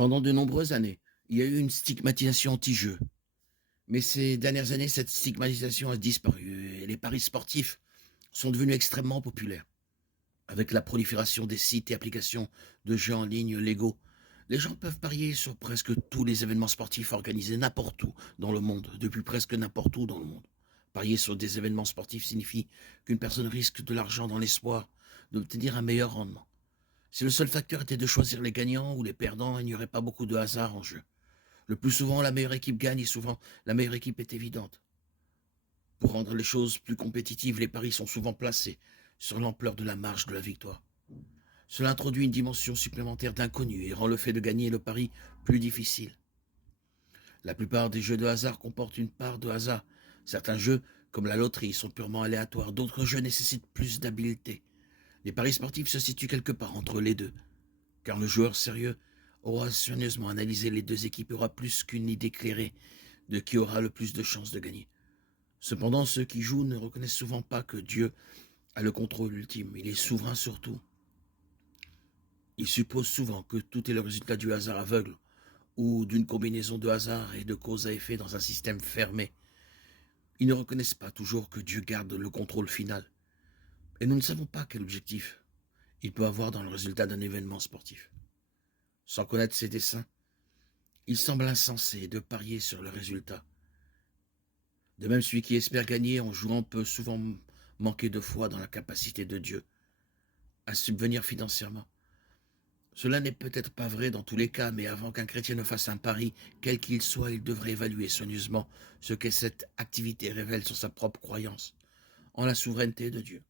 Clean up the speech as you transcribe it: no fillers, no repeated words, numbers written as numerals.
Pendant de nombreuses années, il y a eu une stigmatisation anti-jeu. Mais ces dernières années, cette stigmatisation a disparu et les paris sportifs sont devenus extrêmement populaires. Avec la prolifération des sites et applications de jeux en ligne légaux, les gens peuvent parier sur presque tous les événements sportifs organisés n'importe où dans le monde, depuis presque n'importe où dans le monde. Parier sur des événements sportifs signifie qu'une personne risque de l'argent dans l'espoir d'obtenir un meilleur rendement. Si le seul facteur était de choisir les gagnants ou les perdants, il n'y aurait pas beaucoup de hasard en jeu. Le plus souvent, la meilleure équipe gagne et souvent, la meilleure équipe est évidente. Pour rendre les choses plus compétitives, les paris sont souvent placés sur l'ampleur de la marge de la victoire. Cela introduit une dimension supplémentaire d'inconnu et rend le fait de gagner le pari plus difficile. La plupart des jeux de hasard comportent une part de hasard. Certains jeux, comme la loterie, sont purement aléatoires. D'autres jeux nécessitent plus d'habileté. Les paris sportifs se situent quelque part entre les deux, car le joueur sérieux aura soigneusement analysé les deux équipes et aura plus qu'une idée claire de qui aura le plus de chances de gagner. Cependant, ceux qui jouent ne reconnaissent souvent pas que Dieu a le contrôle ultime. Il est souverain sur tout. Ils supposent souvent que tout est le résultat du hasard aveugle ou d'une combinaison de hasard et de cause à effet dans un système fermé. Ils ne reconnaissent pas toujours que Dieu garde le contrôle final. Et nous ne savons pas quel objectif il peut avoir dans le résultat d'un événement sportif. Sans connaître ses desseins, il semble insensé de parier sur le résultat. De même, celui qui espère gagner en jouant peut souvent manquer de foi dans la capacité de Dieu à subvenir financièrement. Cela n'est peut-être pas vrai dans tous les cas, mais avant qu'un chrétien ne fasse un pari, quel qu'il soit, il devrait évaluer soigneusement ce que cette activité révèle sur sa propre croyance en la souveraineté de Dieu.